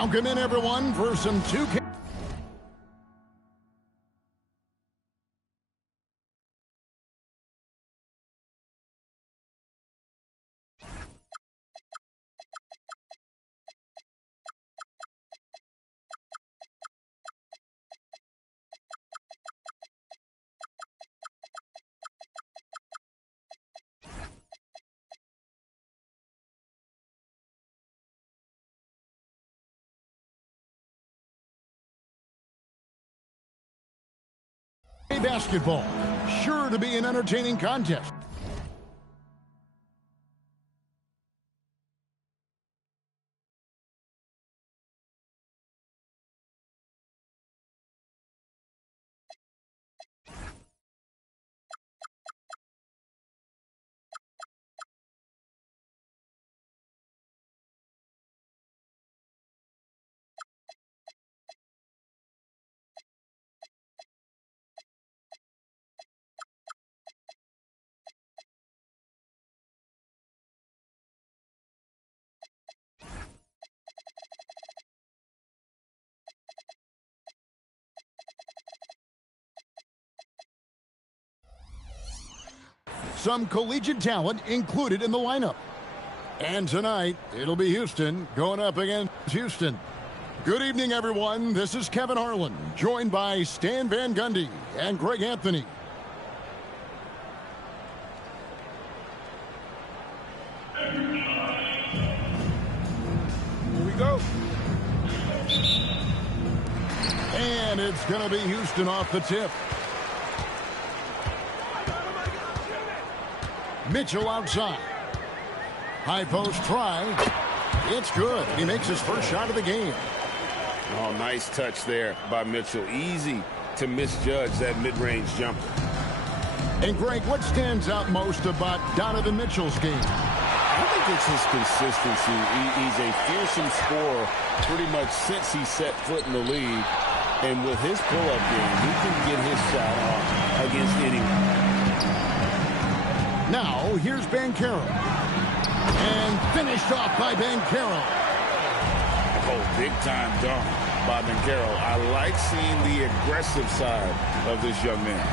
Welcome in, everyone, for some 2K. Basketball, sure to be an entertaining contest. Some collegiate talent included in the lineup. And tonight, it'll be Houston going up against Houston. Good evening, everyone. This is Kevin Harlan, joined by Stan Van Gundy and Greg Anthony. Here we go. And it's going to be Houston off the tip. Mitchell outside. High post try. It's good. He makes his first shot of the game. Oh, nice touch there by Mitchell. Easy to misjudge that mid-range jumper. And Greg, what stands out most about Donovan Mitchell's game? I think it's his consistency. He's a fearsome scorer pretty much since he set foot in the league. And with his pull-up game, he can get his shot off against anyone. Now, here's Banchero. And finished off by Banchero. Oh, big-time dunk by Banchero. I like seeing the aggressive side of this young man.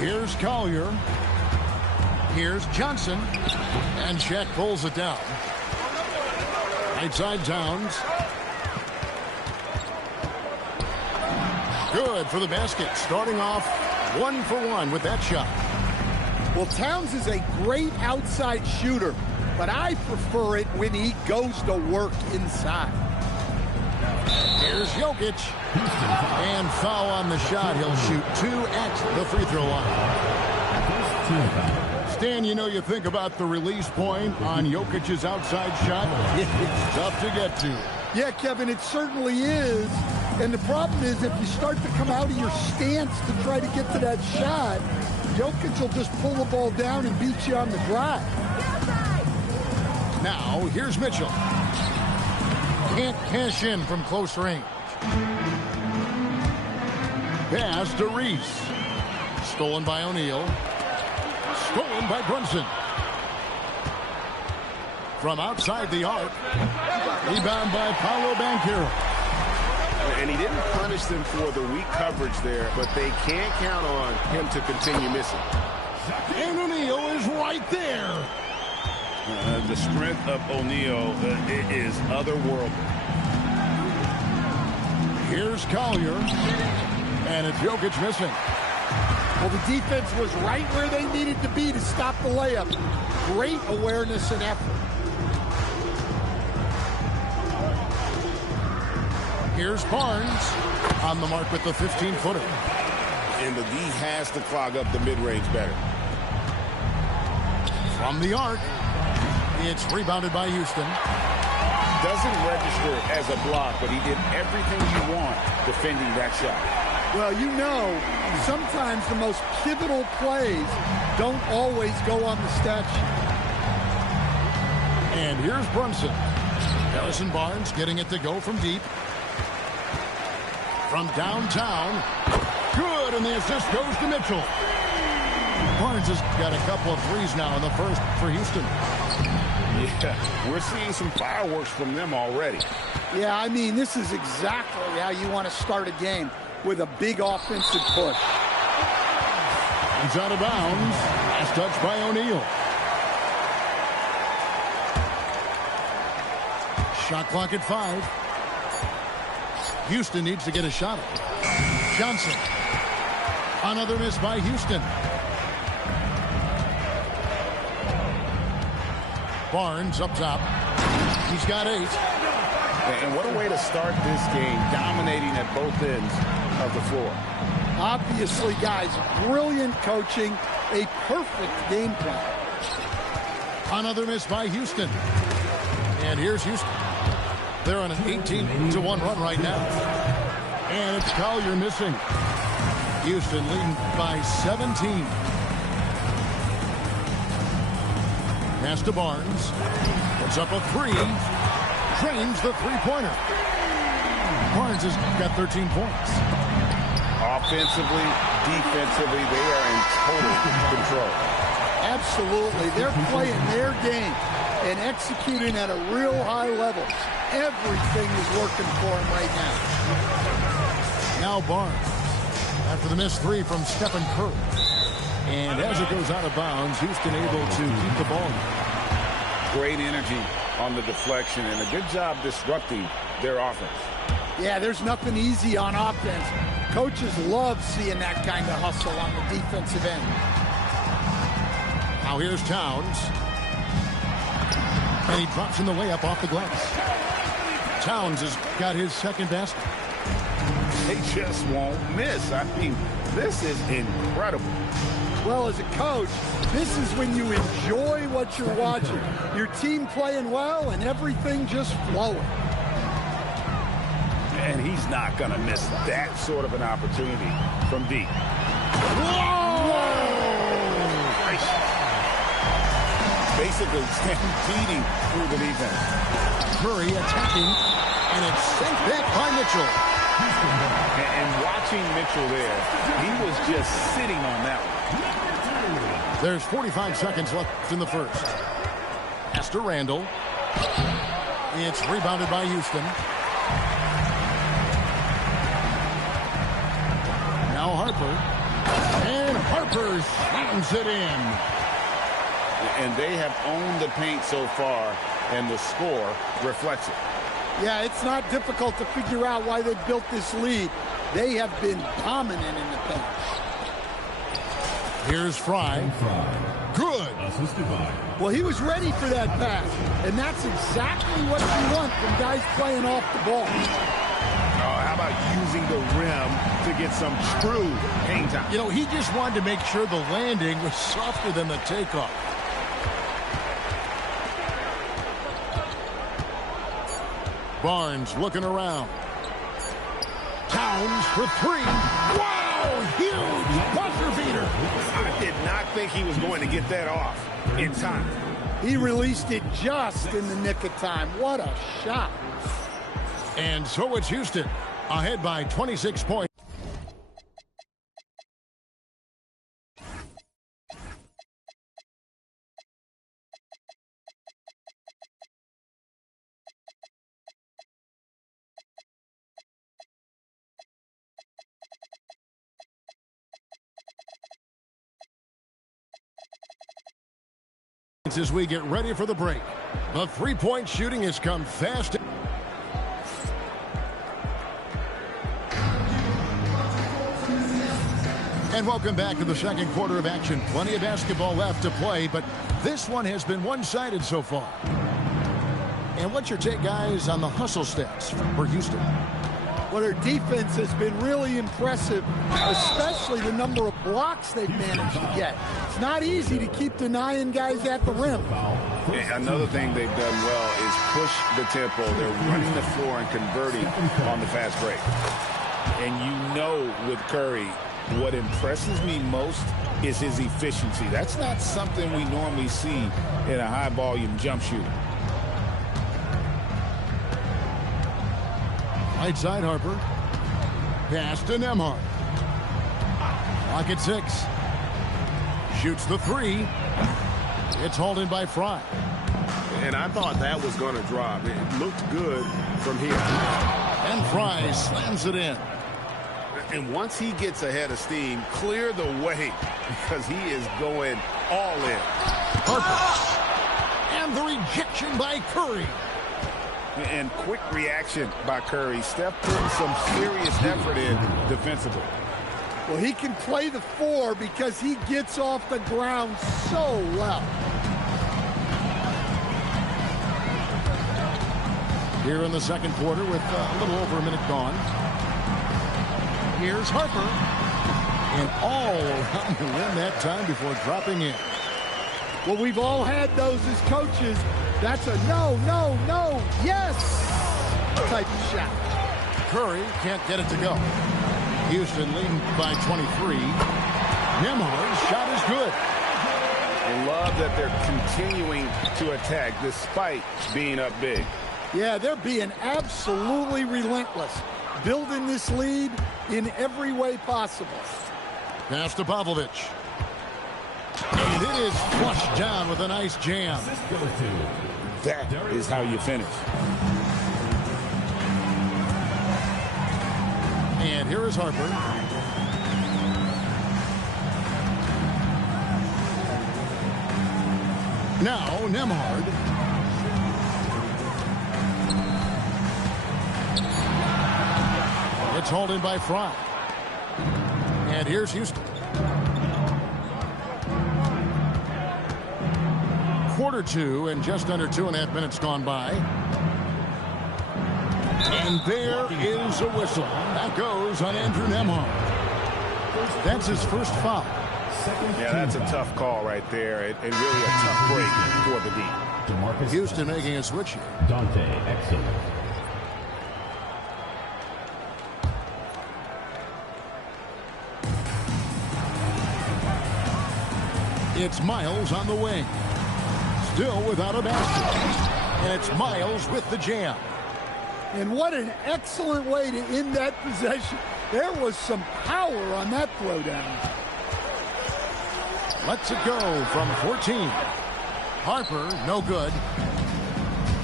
Here's Collier. Here's Johnson. And Shaq pulls it down. Right side Towns. Good for the basket. Starting off 1 for 1 with that shot. Well, Towns is a great outside shooter, but I prefer it when he goes to work inside. Here's Jokic. And foul on the shot. He'll shoot 2 at the free throw line. Stan, you know, you think about the release point on Jokic's outside shot. It's tough to get to. Yeah, Kevin, it certainly is. And the problem is if you start to come out of your stance to try to get to that shot, Jokic will just pull the ball down and beat you on the drive. Now, here's Mitchell. Can't cash in from close range. Pass to Reese. Stolen by O'Neal. Stolen by Brunson. From outside the arc. Rebound by Paolo Banchero. And he didn't punish them for the weak coverage there, but they can't count on him to continue missing. And O'Neal is right there. The strength of O'Neal is otherworldly. Here's Collier. And it's Jokic missing. Well, the defense was right where they needed to be to stop the layup. Great awareness and effort. Here's Barnes on the mark with the 15-footer. And the D has to clog up the mid-range better. From the arc, it's rebounded by Houston. Doesn't register as a block, but he did everything you want defending that shot. Well, you know, sometimes the most pivotal plays don't always go on the stat sheet. And here's Brunson. Harrison Barnes getting it to go from deep. From downtown. Good, and the assist goes to Mitchell. Barnes has got a couple of threes now in the first for Houston. Yeah, we're seeing some fireworks from them already. Yeah, I mean, this is exactly how you want to start a game, with a big offensive push. He's out of bounds. Last touch by O'Neal. Shot clock at 5. Houston needs to get a shot up. Johnson. Another miss by Houston. Barnes up top. He's got 8. And what a way to start this game, dominating at both ends of the floor. Obviously, guys, brilliant coaching, a perfect game plan. Another miss by Houston. And here's Houston. They're on an 18-1 run right now. And it's Collier missing. Houston leading by 17. Pass to Barnes. Puts up a 3. Drains the three-pointer. Barnes has got 13 points. Offensively, defensively, they are in total control. Absolutely. They're playing their game and executing at a real high level. Everything is working for them right now. Now Barnes. After the missed 3 from Stephen Curry. And as it goes out of bounds, Houston able to keep the ball. Great energy on the deflection and a good job disrupting their offense. Yeah, there's nothing easy on offense. Coaches love seeing that kind of hustle on the defensive end. Now here's Towns. And he drops in the layup off the glass. Towns has got his second basket. They just won't miss. I mean, this is incredible. Well, as a coach, this is when you enjoy what you're watching. Your team playing well and everything just flowing. And he's not going to miss that sort of an opportunity from deep. Whoa! Basically stampeding through the defense. Curry attacking, and it's sent back by Mitchell. And watching Mitchell there, he was just sitting on that one. There's 45 seconds left in the first. Pass to Randall. It's rebounded by Houston. Now Harper. And Harper slams it in. And they have owned the paint so far, and the score reflects it. Yeah, it's not difficult to figure out why they built this lead. They have been dominant in the paint. Here's Fry. Good. Well, he was ready for that pass, and that's exactly what you want from guys playing off the ball. How about using the rim to get some true hang time? You know, he just wanted to make sure the landing was softer than the takeoff. Barnes looking around. Towns for 3. Wow, huge buzzer beater. I did not think he was going to get that off in time. He released it just in the nick of time. What a shot. And so it's Houston, ahead by 26 points. As we get ready for the break, the three-point shooting has come fast. And welcome back to the second quarter of action. Plenty of basketball left to play, but this one has been one-sided so far. And what's your take, guys, on the hustle stats for Houston? Well, their defense has been really impressive, especially the number of blocks they've managed to get. It's not easy to keep denying guys at the rim. Another thing they've done well is push the tempo. They're running the floor and converting on the fast break. And you know with Curry, what impresses me most is his efficiency. That's not something we normally see in a high-volume jump shooter. Right side, Harper. Pass to Nembhard. Clock at 6. Shoots the three. It's hauled in by Fry. And I thought that was going to drop. It looked good from here. And Fry slams it in. And once he gets ahead of steam, clear the way because he is going all in. Harper. And the rejection by Curry. And quick reaction by Curry. Steph putting some serious effort in defensively. Well, he can play the four because he gets off the ground so well. Here in the second quarter with a little over a minute gone. Here's Harper. And all around the rim that time before dropping in. Well, we've all had those as coaches. That's a no, no, no, yes type of shot. Curry can't get it to go. Houston leading by 23. Nembhard's shot is good. I love that they're continuing to attack despite being up big. Yeah, they're being absolutely relentless, building this lead in every way possible. Pass to Popovich. And it is flushed down with a nice jam. That is how you finish. And here is Harper. Now Nembhard. It's hauled in by Fry. And here's Houston. Quarter two and just under 2.5 minutes gone by. And there is a whistle. That goes on Andrew Nembhard. That's his first foul. Yeah, that's a tough call right there. And really a tough break for the D. Houston making a switch here. Dante Exum. It's Miles on the wing. Still without a basket. And it's Miles with the jam. And what an excellent way to end that possession. There was some power on that throwdown. Lets it go from 14. Harper, no good.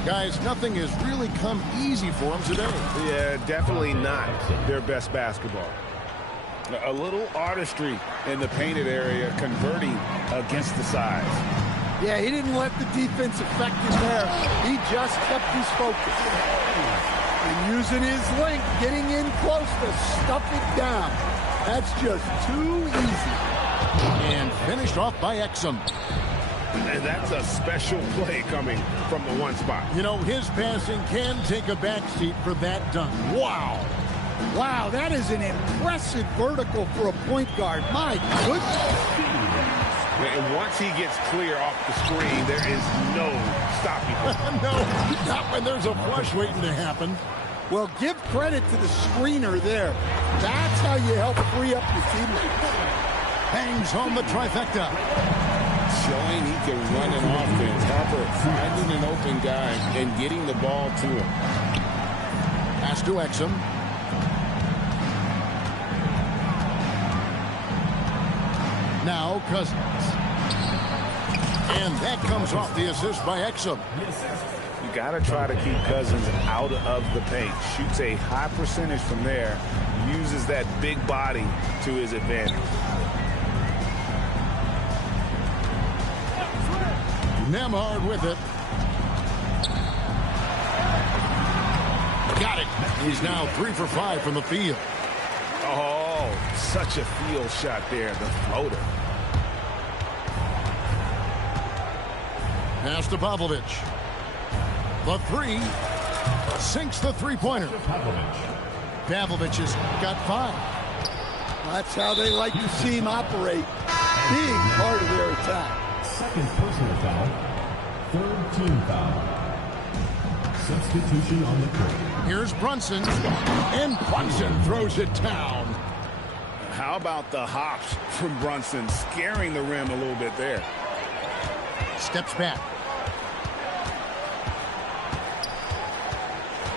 Guys, nothing has really come easy for them today. Yeah, definitely not their best basketball. A little artistry in the painted area, converting against the size. Yeah, he didn't let the defense affect him there. He just kept his focus. And using his length, getting in close to stuff it down. That's just too easy. And finished off by Exum. And that's a special play coming from the one spot. You know, his passing can take a backseat for that dunk. Wow. Wow, that is an impressive vertical for a point guard. My goodness. And once he gets clear off the screen, there is no stopping him. No, not when there's a flush waiting to happen. Well, give credit to the screener there. That's how you help free up your teammates. Hangs home the trifecta. Showing he can run an offense. Harper finding an open guy and getting the ball to him. Pass to Exum. Now Cousins. And that comes off the assist by Exum. You got to try to keep Cousins out of the paint. Shoots a high percentage from there. Uses that big body to his advantage. Nembhard with it. Got it. He's now 3 for 5 from the field. Oh, such a field shot there, the floater. Pass to Popovich. The three. Sinks the three-pointer. Pavlovich has got 5. That's how they like to see him operate. Big part of their attack. Second personal foul. Third team foul. Substitution on the court. Here's Brunson. And Brunson throws it down. How about the hops from Brunson, scaring the rim a little bit there. Steps back.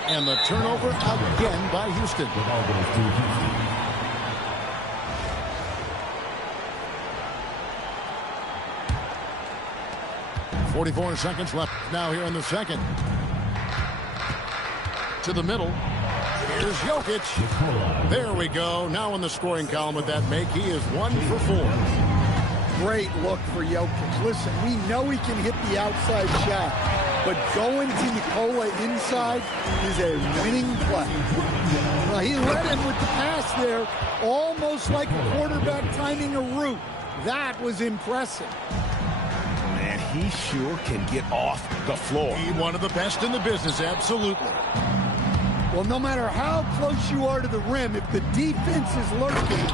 And the turnover again by Houston. The ball goes to Houston. 44 seconds left now here in the second. To the middle. Here's Jokic. There we go. Now in the scoring column with that make. He is 1 for 4. Great look for Jokic. Listen, we know he can hit the outside shot, but going to Nikola inside is a winning play. Well, he led him with the pass there, almost like a quarterback timing a route. That was impressive. Man, he sure can get off the floor. He one of the best in the business, absolutely. Well, no matter how close you are to the rim, if the defense is lurking,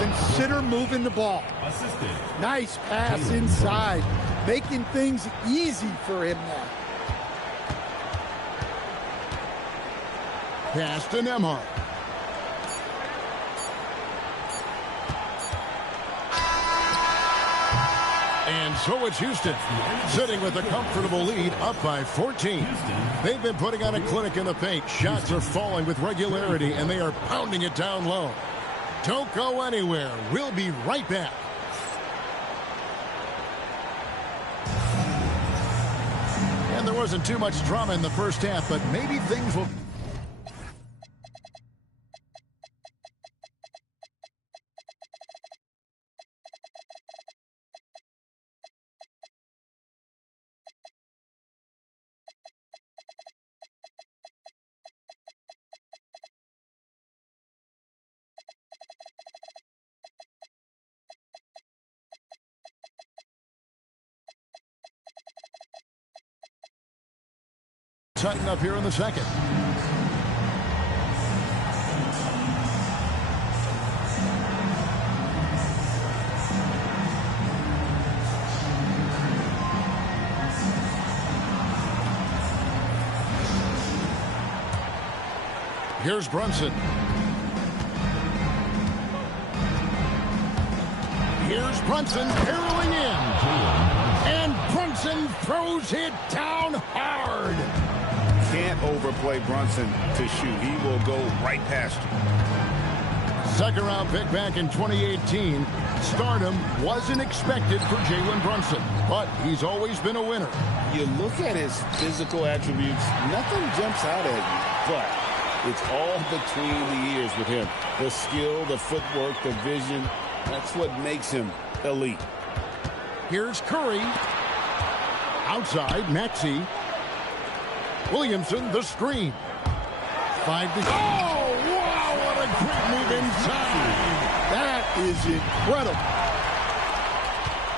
consider moving the ball. Assisted. Nice pass inside, making things easy for him now. Pass to Nembhard. And so it's Houston, sitting with a comfortable lead, up by 14. They've been putting on a clinic in the paint. Shots are falling with regularity, and they are pounding it down low. Don't go anywhere. We'll be right back. And there wasn't too much drama in the first half, but maybe things will... tighten up here in the second. Here's Brunson. Here's Brunson barreling in. And Brunson throws it down hard. Can't overplay Brunson to shoot. He will go right past you. Second round pick back in 2018. Stardom wasn't expected for Jalen Brunson, but he's always been a winner. You look at his physical attributes, nothing jumps out at you, but it's all between the ears with him. The skill, the footwork, the vision, that's what makes him elite. Here's Curry. Outside, Maxey. Williamson, the screen. 5 to... Oh, wow, what a great move inside. That is incredible.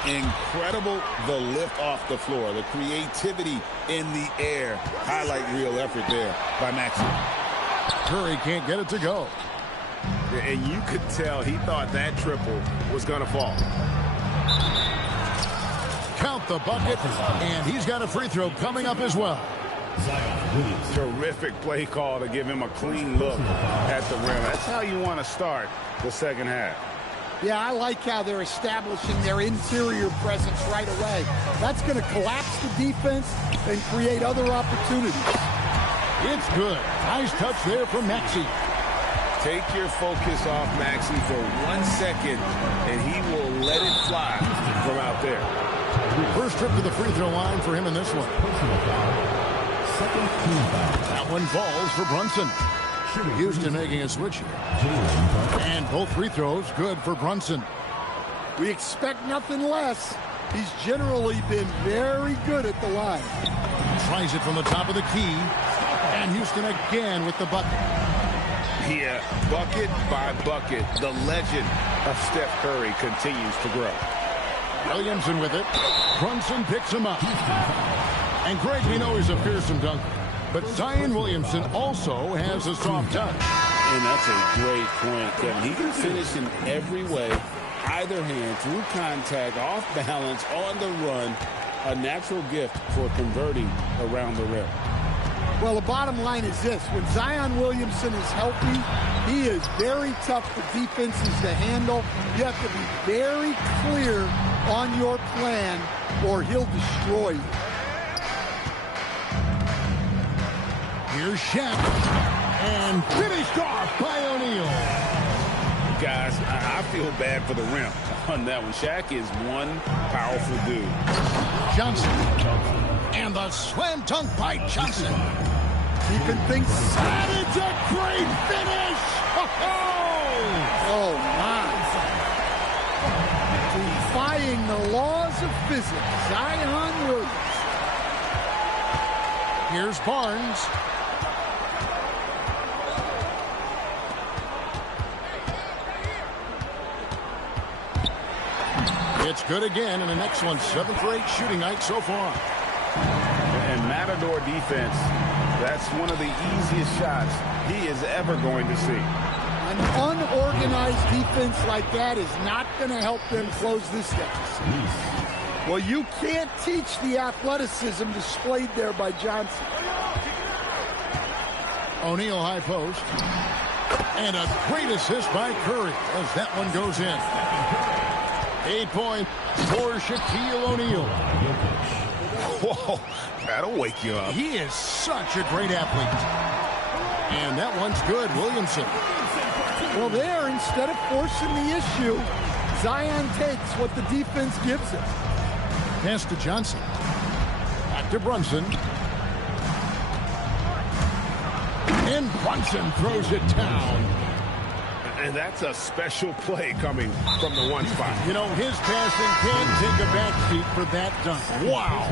Incredible, the lift off the floor, the creativity in the air. Highlight real effort there by Maxey. Curry can't get it to go. And you could tell he thought that triple was going to fall. Count the bucket, and he's got a free throw coming up as well. Terrific play call to give him a clean look at the rim. That's how you want to start the second half. Yeah, I like how they're establishing their interior presence right away. That's going to collapse the defense and create other opportunities. It's good. Nice touch there from Maxey. Take your focus off Maxey for 1 second, and he will let it fly from out there. First trip to the free throw line for him in this one. That one falls for Brunson. Houston making a switch here. And both free throws good for Brunson. We expect nothing less. He's generally been very good at the line. Tries it from the top of the key. And Houston again with the bucket. Yeah, bucket by bucket, the legend of Steph Curry continues to grow. Williamson with it. Brunson picks him up. And Greg, we know he's a fearsome dunker. But Zion Williamson also has a soft touch. And that's a great point, Kevin. He can finish in every way, either hand, through contact, off balance, on the run. A natural gift for converting around the rim. Well, the bottom line is this. When Zion Williamson is healthy, he is very tough for defenses to handle. You have to be very clear on your plan or he'll destroy you. Here's Shaq. And finished off by O'Neal. Guys, I feel bad for the rim. on that one. Shaq is one powerful dude. Johnson. And the slam dunk by Johnson. Keeping things. That is a great finish! Oh, my. Defying the laws of physics, Zion Williams. Here's Barnes. It's good again, and an excellent 7 for 8 shooting night so far. And Matador defense, that's one of the easiest shots he is ever going to see. An unorganized defense like that is not going to help them close this deficit. Well, you can't teach the athleticism displayed there by Johnson. O'Neal high post. And a great assist by Curry as that one goes in. 8 points for Shaquille O'Neal. Whoa, that'll wake you up. He is such a great athlete. And that one's good, Williamson. Well, there, instead of forcing the issue, Zion takes what the defense gives him. Pass to Johnson. Back to Brunson. And Brunson throws it down. And that's a special play coming from the one spot. You know, his passing can take a backseat for that dunk. Wow.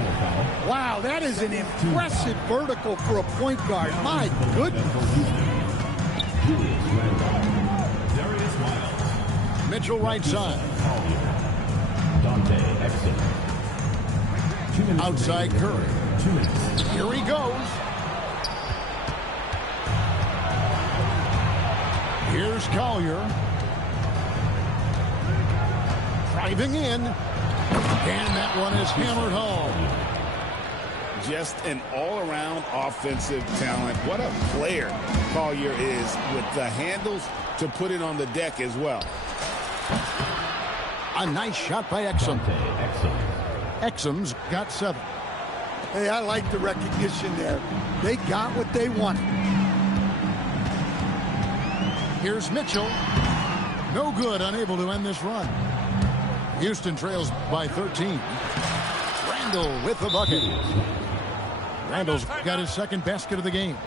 Wow, that is an impressive vertical for a point guard. My goodness. Mitchell right side. Dante Exum. Outside Curry. Here he goes. Here's Collier. Driving in. And that one is hammered home. Just an all-around offensive talent. What a player Collier is with the handles to put it on the deck as well. A nice shot by Exum. Exum's got 7. Hey, I like the recognition there. They got what they wanted. Here's Mitchell. No good, unable to end this run. Houston trails by 13. Randall with the bucket. Randall's got his second basket of the game.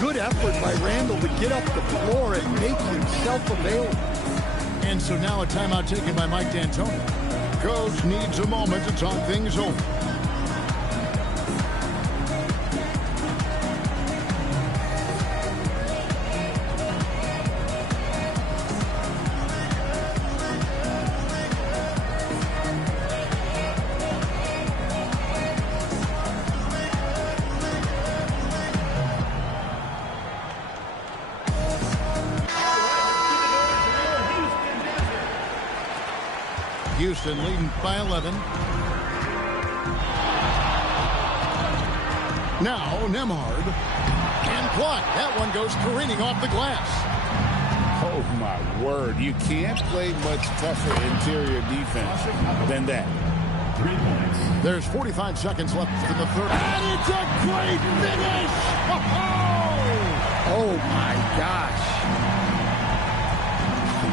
Good effort by Randall to get up the floor and make himself available. And so now a timeout taken by Mike D'Antoni. Coach needs a moment to talk things over. Houston leading by 11. Now Nembhard. And blocked. That one goes careening off the glass. Oh, my word. You can't play much tougher interior defense than that. 3 points. There's 45 seconds left in the third. And it's a great finish! Oh, my gosh.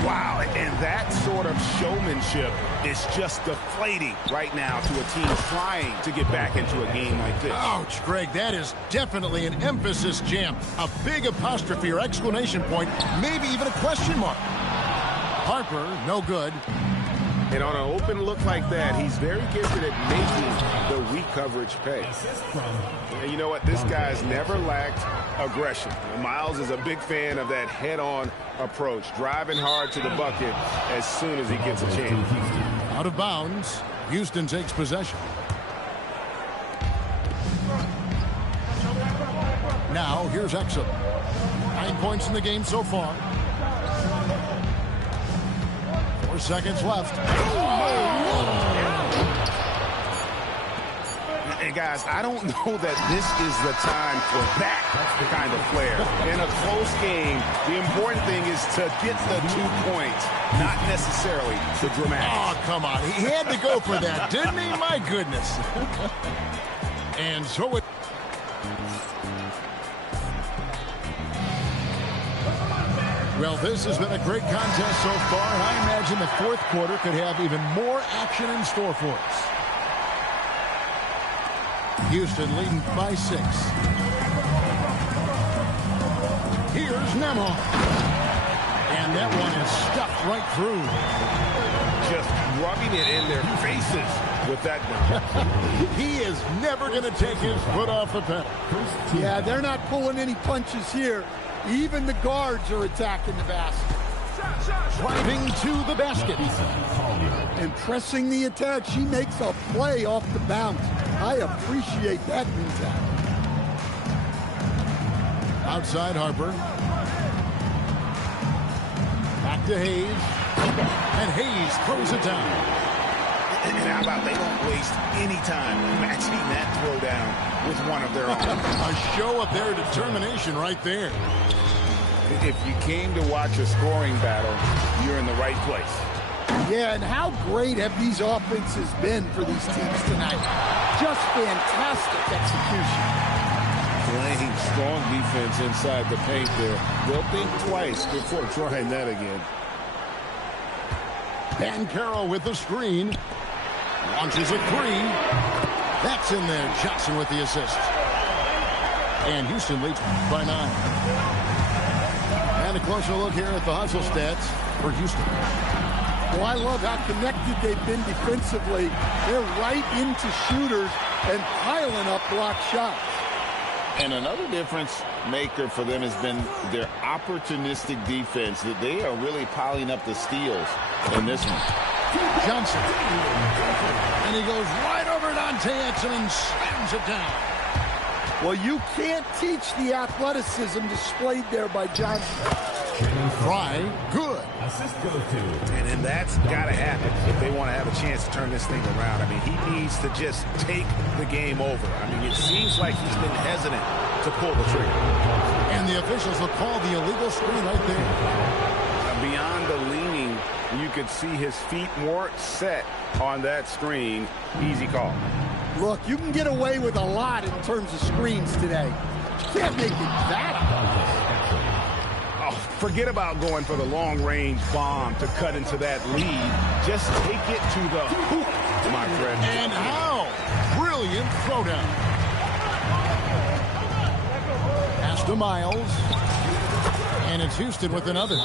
Wow, and that sort of showmanship is just deflating right now to a team trying to get back into a game like this. Ouch, Greg, that is definitely an emphasis jam. A big apostrophe or exclamation point, maybe even a question mark. Harper, no good. And on an open look like that, he's very gifted at making the weak coverage pay. And you know what? This guy's never lacked aggression. Miles is a big fan of that head-on approach, driving hard to the bucket as soon as he gets a chance. Out of bounds. Houston takes possession. Now, here's Exum. 9 points in the game so far. 4 seconds left. And guys, I don't know that this is the time for that kind of flair. In a close game, the important thing is to get the 2 points, not necessarily the dramatic. Oh, come on. He had to go for that, didn't he? My goodness. And so it... Well, this has been a great contest so far, and I imagine the fourth quarter could have even more action in store for us. Houston leading by 6. Here's Nembhard. And that one is stuffed right through. Just rubbing it in their faces with that one. He is never going to take his foot off the pedal. Yeah, they're not pulling any punches here. Even the guards are attacking the basket. Driving to the basket. And pressing the attack, she makes a play off the bounce. I appreciate that mentality. Outside Harper. Back to Hayes. And Hayes throws it down. And how about they don't waste any time matching that throwdown with one of their own. A show of their determination right there. If you came to watch a scoring battle, you're in the right place. Yeah, and how great have these offenses been for these teams tonight? Just fantastic execution. Playing strong defense inside the paint there. They'll think twice before trying that again. Banchero with the screen. Launches a 3. That's in there. Johnson with the assist. And Houston leads by 9. And a closer look here at the hustle stats for Houston. Well, I love how connected they've been defensively. They're right into shooters and piling up block shots. And another difference maker for them has been their opportunistic defense, that they are really piling up the steals in this one. Johnson. And he goes right over Dante Exum and slams it down. Well, you can't teach the athleticism displayed there by Johnson. Fry, good. Assist goes to. And that's got to happen if they want to have a chance to turn this thing around. I mean, he needs to just take the game over. I mean, it seems like he's been hesitant to pull the trigger. And the officials will call the illegal screen right there. Beyond the leaning, you could see his feet more set on that screen. Easy call. Look, you can get away with a lot in terms of screens today. You can't make it that. Oh, forget about going for the long-range bomb to cut into that lead. Just take it to the hoop, my friend. And how? Brilliant throwdown. Pass to Miles. And it's Houston with another.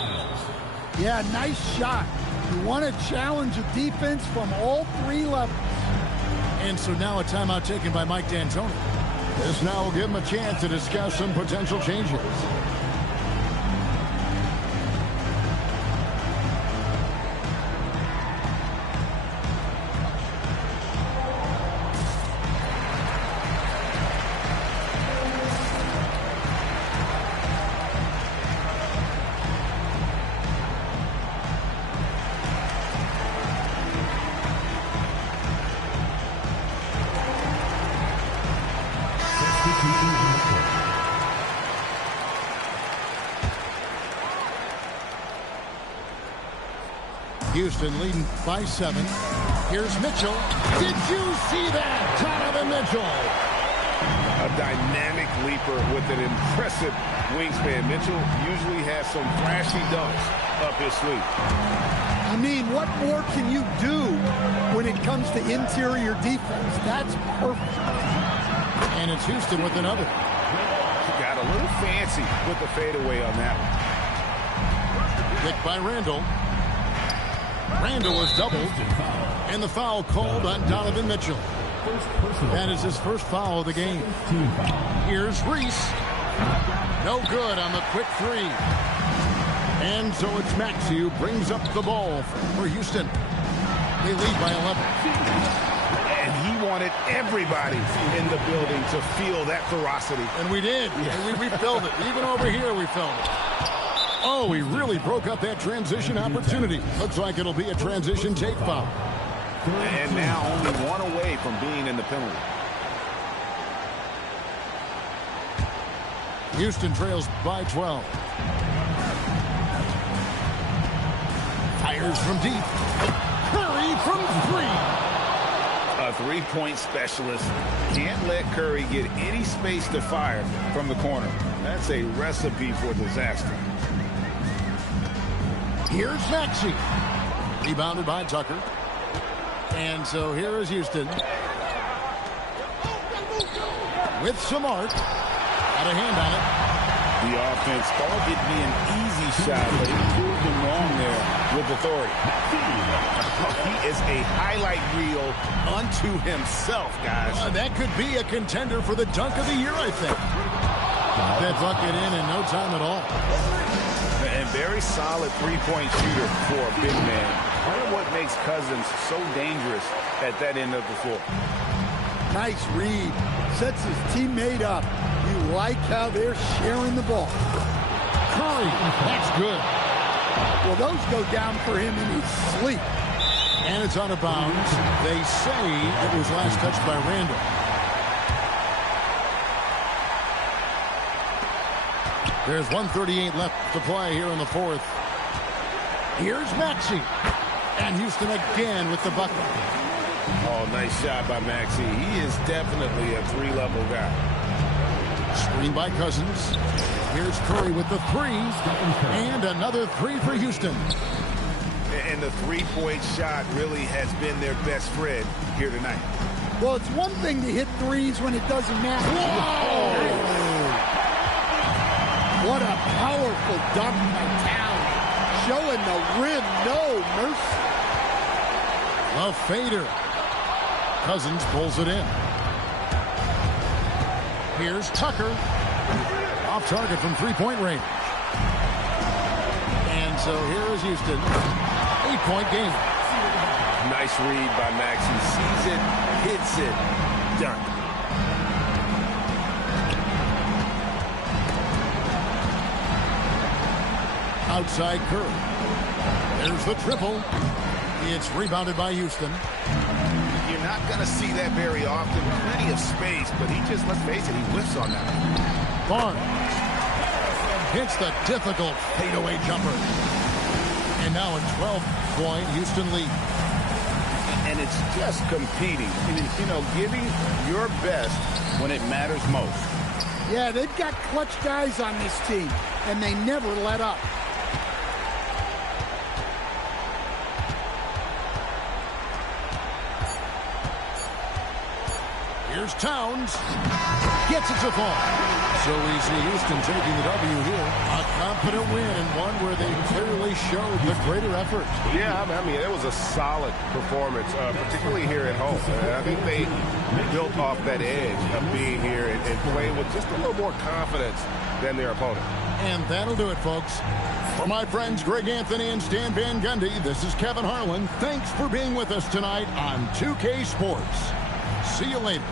Yeah, nice shot. You want to challenge a defense from all 3 levels. And so now a timeout taken by Mike D'Antoni. This now will give him a chance to discuss some potential changes. Houston leading by 7. Here's Mitchell. Did you see that? Donovan Mitchell. A dynamic leaper with an impressive wingspan. Mitchell usually has some flashy dunks up his sleeve. I mean, what more can you do when it comes to interior defense? That's perfect. And it's Houston with another. Got a little fancy with the fadeaway on that one. Picked by Randall. Randall was doubled, and the foul called on Donovan Mitchell. That is his first foul of the game. Here's Reese. No good on the quick 3. And so it's Maxey who brings up the ball for Houston. They lead by 11. And he wanted everybody in the building to feel that ferocity. And we did. Yeah. We felt it. Even over here we felt it. Oh, he really broke up that transition opportunity. Looks like it'll be a transition take foul. And now only 1 away from being in the penalty. Houston trails by 12. Fires from deep. Curry from 3. A 3-point specialist can't let Curry get any space to fire from the corner. That's a recipe for disaster. Here's Maxey. Rebounded by Tucker. And so here is Houston. With some arc. Got a hand on it. The offense thought it'd be an easy shot, but he proved them wrong there with authority. He is a highlight reel unto himself, guys. That could be a contender for the dunk of the year, I think. Got that bucket in no time at all. And very solid three-point shooter for a big man. Part of what makes Cousins so dangerous at that end of the floor. Nice read. Sets his teammate up. You like how they're sharing the ball. Curry, that's good. Well, those go down for him in his sleep. And it's out of bounds. They say it was last touched by Randall. There's 1:38 left to play here in the fourth. Here's Maxey. And Houston again with the bucket. Oh, nice shot by Maxey. He is definitely a three-level guy. Screen by Cousins. Here's Curry with the three. And another three for Houston. And the three-point shot really has been their best friend here tonight. Well, it's one thing to hit threes when it doesn't matter. Whoa! What a powerful dunk by Towns. Showing the rim no mercy. A fader. Cousins pulls it in. Here's Tucker. Off target from three-point range. And so here is Houston. 8-point game. Nice read by Maxey. Sees it, hits it, done. Outside Curry. There's the triple. It's rebounded by Houston. You're not going to see that very often. Plenty of space, but he just, let's face it, he whiffs on that. Barnes hits the difficult fadeaway jumper. And now a 12-point Houston lead. And it's just competing. You know, giving your best when it matters most. Yeah, they've got clutch guys on this team, and they never let up. Here's Towns. Gets it to fall. So we see Houston taking the W here. A confident win and one where they clearly showed the greater effort. Yeah, I mean, it was a solid performance, particularly here at home. I think they built off that edge of being here and playing with just a little more confidence than their opponent. And that'll do it, folks. For my friends Greg Anthony and Stan Van Gundy, this is Kevin Harlan. Thanks for being with us tonight on 2K Sports. See you later.